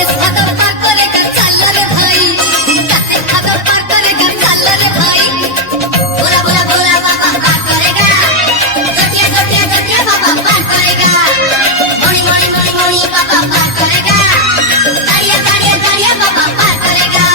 गणेश भादर पार करेगा चल रे भाई, कार्तिक भादर पार करेगा चल रे भाई, बोला बोला बोला बाबा पार करेगा, जटिया जटिया जटिया बाबा पार करेगा, मणि मणि मणि मणि बाबा पार करेगा, ताड़िया ताड़िया ताड़िया बाबा पार करेगा।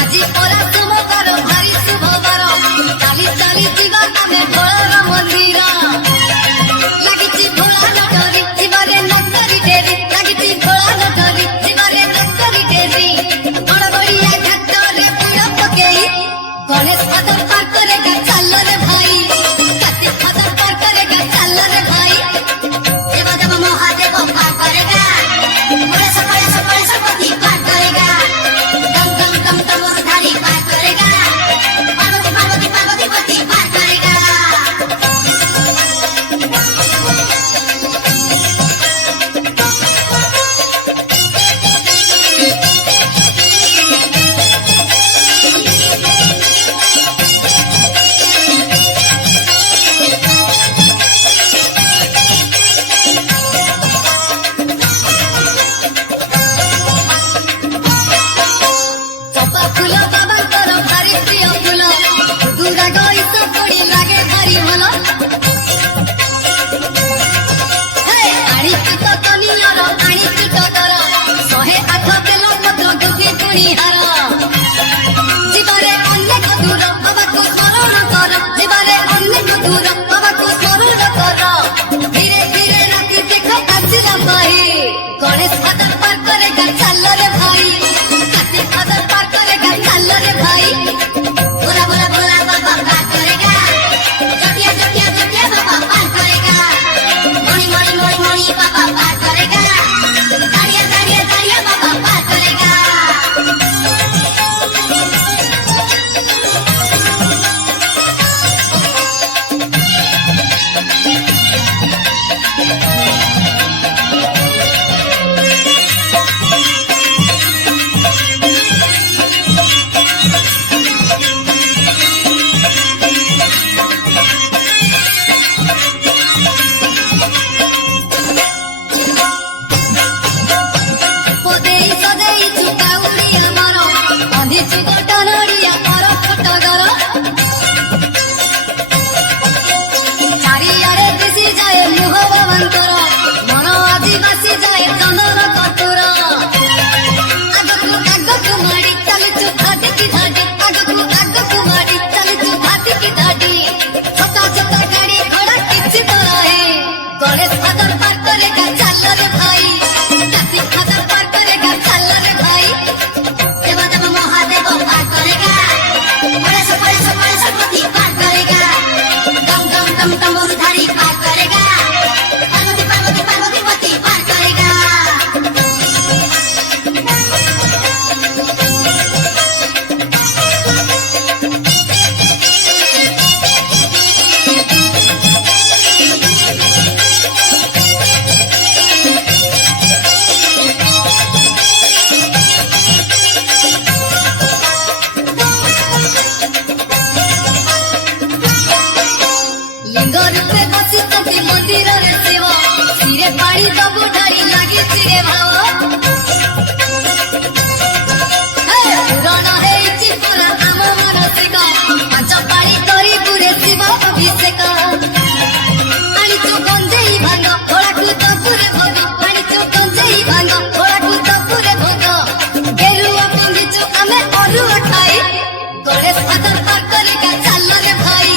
আজি পরা সোমবার ভারি শুভবার, চালি চালি ଯିବା ଆମେ ଭୋଳାର ମନ୍ଦିର, ଲାଗିଛି ଭୋଳା ଲଟରି ଯିବାରେ ନକରି ଡେରି, ଲାଗିଛି ଭୋଳା ଲଟରି ଯିବାରେ ନକରି ଡେରି, ବଡ଼ବଡ଼ିଆ ଘାଟରେ ବୁଡ଼ ପକେଇ ଗଣେଶ ଭାଦର ପାର କରେଗା ଚାଲ ରେ ଭାଇ, କାର୍ତ୍ତିକ ଭାଦର ପାର କରେଗା ଚାଲ ରେ ଭାଇ, ଦେବ ଦେବ ମହାଦେବ ପାର କରେଗା, ଗଣେଶ ଗଣେଶ ଗଣେଶପତି ପାର କରେଗା, ଦମ ଦମ ଦମ ତମଧାରୀ ପାର କରେଗା, ପାର୍ବତୀ ପାର୍ବତୀ ପାର୍ବତୀପତି ପାର କରେଗା। ଚମ୍ପା ଫୁଲ ବାବାଙ୍କର ଭାରି ପ୍ରିୟ ଫୁଲ, ଦୁରା ଗଇସ ପଡ଼ି ଲାଗେ ଭାରି ଭଲ, ଆଣିଛୁ ତ କନିଅର ଆଣିଛୁ ଟଗର, 108 ବେଲ ପତ୍ର ଦୁଖି ଗୁଣି ହାର, ଯିବାରେ ଅନେକ ଦୂର ବାବାକୁ ସ୍ମରଣ କର, ଯିବାରେ ଅନେକ ଦୂର ବାବାକୁ ସ୍ମରଣ କର, ଧୀରେ ଧୀରେ ରାତି ଦେଖ ଆସିଲା ଭାଇ, ଗଣେଶ ଭାଦର ପାର କରେଗା ଚାଲ ରେ ଭାଇ, कार्तिक भादर पार करेगा चल रे भाई, बोला बोला बोला बाबा पार करेगा, जटिया जटिया जटिया बाबा पार करेगा, मणि मणि मणि मणि बाबा पार करेगा, ताड़िया ताड़िया ताड़िया बाबा पार करेगा। ପଦେଇ ସଦେଇ ଚୁକାଉଡ଼ି ଆମର, ବାନ୍ଧିଛୁ ଗୋଟ ନଡ଼ିଆ କର ଫଟଗର, ଚାରିଆଡ଼େ ଦିଶି ଯାଏ ମୁହ ବାବାଙ୍କର, ମନ ଆଦିବାସୀ ଯାଏ ଚନ୍ଦନ କତୁର, ଆଗକୁ ଆଗକୁ ମାଡ଼ି ଚାଲିଛୁ ଧାଡ଼ିକି ଧାଡ଼ି, ଆଗକୁ ଆଗକୁ ମାଡ଼ି ଚାଲିଛୁ ଧାଡ଼ିକି ଧାଡ଼ି, ଛୋଟ ଛୋଟ ଗାଡ଼ି ଘୋଡ଼ା କିଛି ତ ରହେ, ଗଣେଶ ଭାଦର ପାର କରେଗା ଚାଲ ରେ ଭାଇ, कार्तिक भादर पार करेगा चल रे भाई, देव देव महादेव पार करेगा, गणेश गणेश गणेशपति पार करेगा, दम दम दम तमधारी पार करेगा, पार्वती पार्वती पार्वतीपति पार करेगा। लिंग रूपे बसिଛନ୍ତି ମନ୍ଦିରରେ ଶିବ, ଶିରେ ପାଣି ଦବୁ ଢାଳି ଲାଗିଛି ରେ ଭାବ, ପୂରଣ ହେଇଛି ପୁରା ଆମ ମାନସିକ, 5 ପାଳି କରିବୁ ରେ ଶିବ ଅଭିଷେକ, ଆଣିଛୁ ଗଞ୍ଜେଇ ଭାଙ୍ଗ ଭୋଳାକୁ ଦବୁ ରେ ଭୋଗ, ଆଣିଛୁ ଗଞ୍ଜେଇ ଭାଙ୍ଗ ଭୋଳାକୁ ଦବୁ ରେ ଭୋଗ, ଗେରୁଆ ପିନ୍ଧିଛୁ ଆମେ ଅରୁଆ ଖାଇ, ଗଣେଶ ଭାଦର ପାର କରେଗା ଚାଲ ରେ ଭାଇ,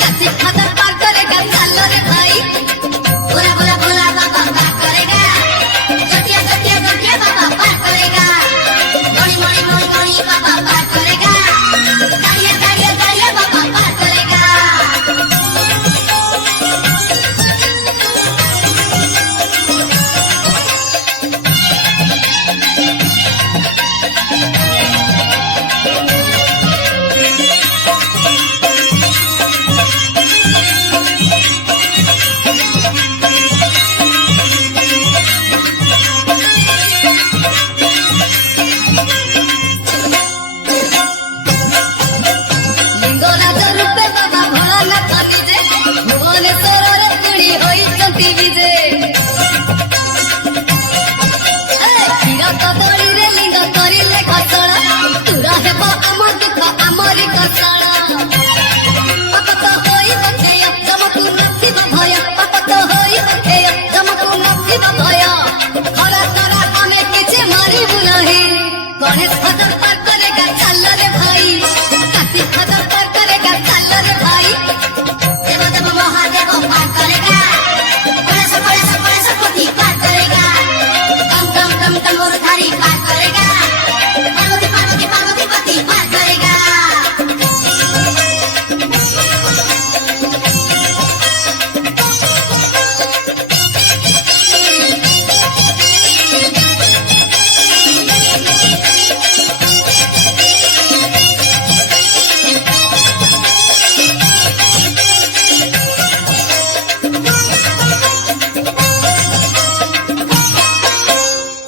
कार्तिक भादर पार करेगा चल रे भाई, बोला बोला बोला बाबा पार करेगा, जटिया जटिया जटिया बाबा पार करेगा, मणि मणि मणि मणि बाबा पार करेगा, ताड़िया ताड़िया ताड़िया बाबा पार करेगा। ଭୁବନେଶ୍ୱରରେ ପୁଣି ହୋଇଛନ୍ତି ବିଜେ କ୍ଷୀର କଦଳୀରେ ଲିଙ୍ଗ କରିଲେ ଘଷଣା ଦୂର ହେବ ଆମ ଦୁଃଖ ଆମରି କଷଣା ପାପତ ହୋଇବ କ୍ଷୟ ତମକୁ ନଥିବ ଭୟ ପାପତ ହୋଇବ କ୍ଷୟ ତମକୁ ନଥିବ ଭୟ ଖରା ଖରା ଆମେ କିଛି ମାରିବୁ ନାହିଁ ଗଣେଶ ଖଦର ପାର କରେଗା ଚାଲରେ ଭାଇ କାର୍ତ୍ତିକ ଖଦର ପାର କରେଗା ଚାଲରେ ଭାଇ ଦେବ ଦେବ ମହାଦେବ ପାର କରେଗା ଗଣେଶ ଗଣେଶ ଗଣେଶ ପତି ପାର କରେଗା ଦମ ଦମ ଦମ ଦମର ଧାରୀ ପାର କରେଗା ପାର୍ବତୀ ପାର୍ବତୀ ପାର୍ବତୀ ପତି ପାର କରେଗା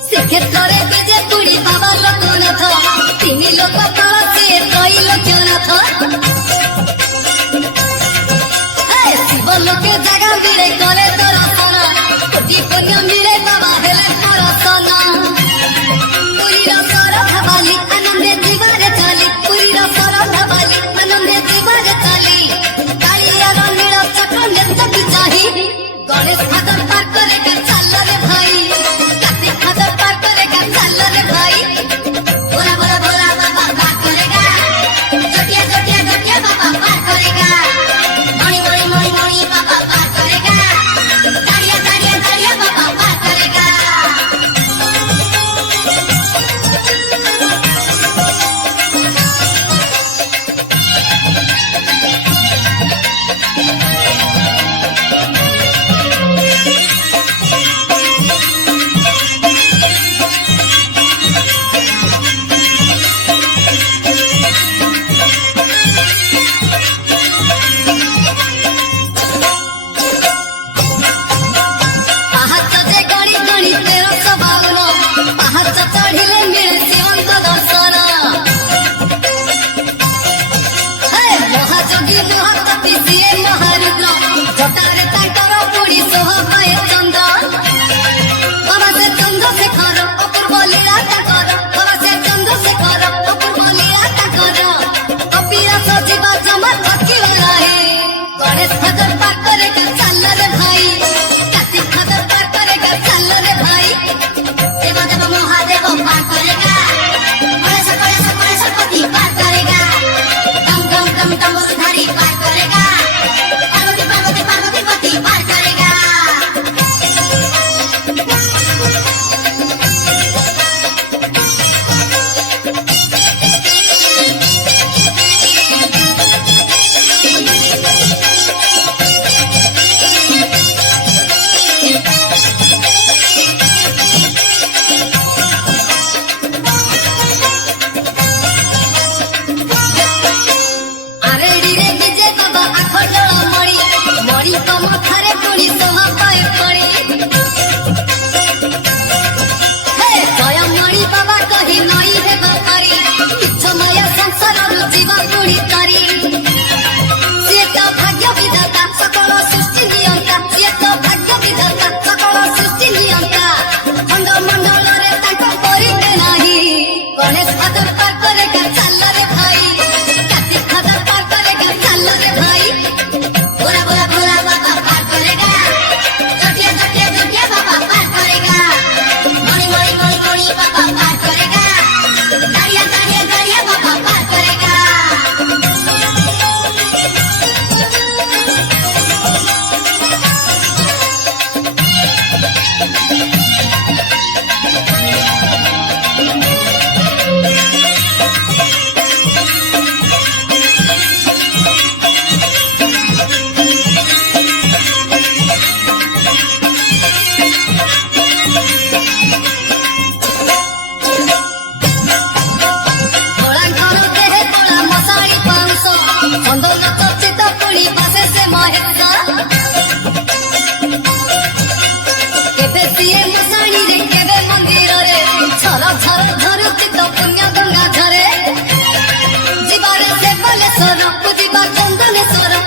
ଶ୍ରୀକ୍ଷେତ୍ରରେ ବିଜେ ପୁରୀ ବାବା ଲୋକନାଥ ତିନି ଲୋକ ତଳ ସିଏ ତ୍ରୈଲୋକ୍ୟନାଥ ଶିବ ଲୋକେ ଜାଗା ମିଳେ କଲେ ଦର୍ଶନ କୋଟି ପୁଣ୍ୟ ମିଳେ ବାବା ହେଲେ ଦର୍ଶନ ପୁରୀର ଶରଧା ବାଲି ଆନନ୍ଦେ ଯିବାରେ ଚାଲି ପୁରୀର ଶରଧା ବାଲି ଆନନ୍ଦେ ଯିବାରେ ଚାଲି କାଳିଆର ନୀଳ ଚକ୍ର ନେତକି ଚାହିଁ ଗଣେଶ ଭାଦର ପାର କରେଗା ଚାଲରେ ଭାଇ କାର୍ତ୍ତିକ ଭାଦର ପାର କରେଗା ଚାଲରେ ଭାଇ ବୋଲା ବୋଲା ବୋଲା ବାବା ପାର କରେଗା ଜଟିଆ ଜଟିଆ ଜଟିଆ ବାବା ପାର କରେଗା ମଣି ମଣି ମଣି ମଣି ବାବା ପାର କରେଗା ଦାଡ଼ିଆ ଦାଡ଼ିଆ ଦାଡ଼ିଆ ବାବା ପାର କରେଗା ପାହାଚ ଯେ ଗଣି ଗଣି 1352 ପାହାଚ ଚଢିଲେ ମିଳେ ଶିବଙ୍କ ଦର୍ଶନ ମହାଯୋଗୀ ମହାପତି ସିଏ ମହାରୁଦ୍ର ଜଟାରେ ତାଙ୍କର ପୁଣି ଶୋଭା ପାଏ ଚନ୍ଦ୍ର ବାବା ସେ ଚନ୍ଦ୍ରଶେଖର ଅପୂର୍ବ ଲୀଳା ତାଙ୍କର ବାବା ସେ ଚନ୍ଦ୍ରଶେଖର ଅପୂର୍ବ ଲୀଳା ତାଙ୍କର କପିଳାସ ଯିବା ଜମା ଥକିବା ନାହିଁ ଗଣେଶ ଖଦର ପାର କରେଗା ଚାଲରେ ଭାଇ କାର୍ତ୍ତିକ ଖଦର ପାର କରେଗା ଚାଲରେ ଭାଇ ଦେବ ଦେବ ମହାଦେବ ପାର କରେଗା ଗଣେଶ ଗଣେଶ ଗଣେଶ ପତି ପାର କରେଗା ଦମ ଦମ ଦମ ଦମର ଧାରୀ ପାର କରେଗା ପାର୍ବତୀ ପାର୍ବତୀ ପାର୍ବତୀ ପତି ପାର କରେଗା ଆରେଡିରେ ବିଜେ ବାବା ଆଖଣ୍ଡଳ ମଣି ମଣିଙ୍କ ମଥାରେ ପୁଣି ଶୋଭା ପାଏ ପଣି ଜୟମଣି ବାବା କହି ନଈ ହେବ ପାରି ମିଛମୟ ସଂସାରରୁ ଯିବା ପୁଣି ତରି ସିଏ ତ ଭାଗ୍ୟ ବିଧାତା ସକଳ ସୃଷ୍ଟି ନିୟନ୍ତା ସିଏ ତ ଭାଗ୍ୟ ବିଧାତା ସକଳ ସୃଷ୍ଟି ନିୟନ୍ତା ଖଣ୍ଡମଣ୍ଡଳରେ ତାଙ୍କ ପରିତେ ନାହିଁ ଗଣେଶ ଭାଦର ପାର କରେଗା ଚାଲରେ ଭାଇ କାର୍ତ୍ତିକ ଭାଦର ପାର କରେଗା ଚାଲରେ ଭାଇ ବୋଲା ବୋଲା ବୋଲା ବାବା ପାର କରେଗା ଜଟିଆ ଜଟିଆ ଜଟିଆ ବାବା ପାର କରେଗା ମଣି ମଣି ମଣି ମଣି ବାବା ପାର କରେଗା ଦାଡ଼ିଆ ଦାଡ଼ିଆ ଦାଡ଼ିଆ ବାବା ପାର କରେଗା ଘୋଡ଼ାଙ୍କର ଦେହେ କଳା ମଶାଳି ପାଉଁଶ ଚନ୍ଦନ ଚର୍ଚ୍ଚିତ ପୁଣି ବାସେ ସେ ମହେଶ କେବେ ସିଏ ମଶାଣିରେ କେବେ ମନ୍ଦିରରେ ଝର ଝର ଝରୁଛି ତ ପୁଣ୍ୟ ଗଙ୍ଗା ଝରେ ଯିବାରେ ସେ ବାଲେଶ୍ୱର ପୂଜିବା ଚନ୍ଦନେଶ୍ୱର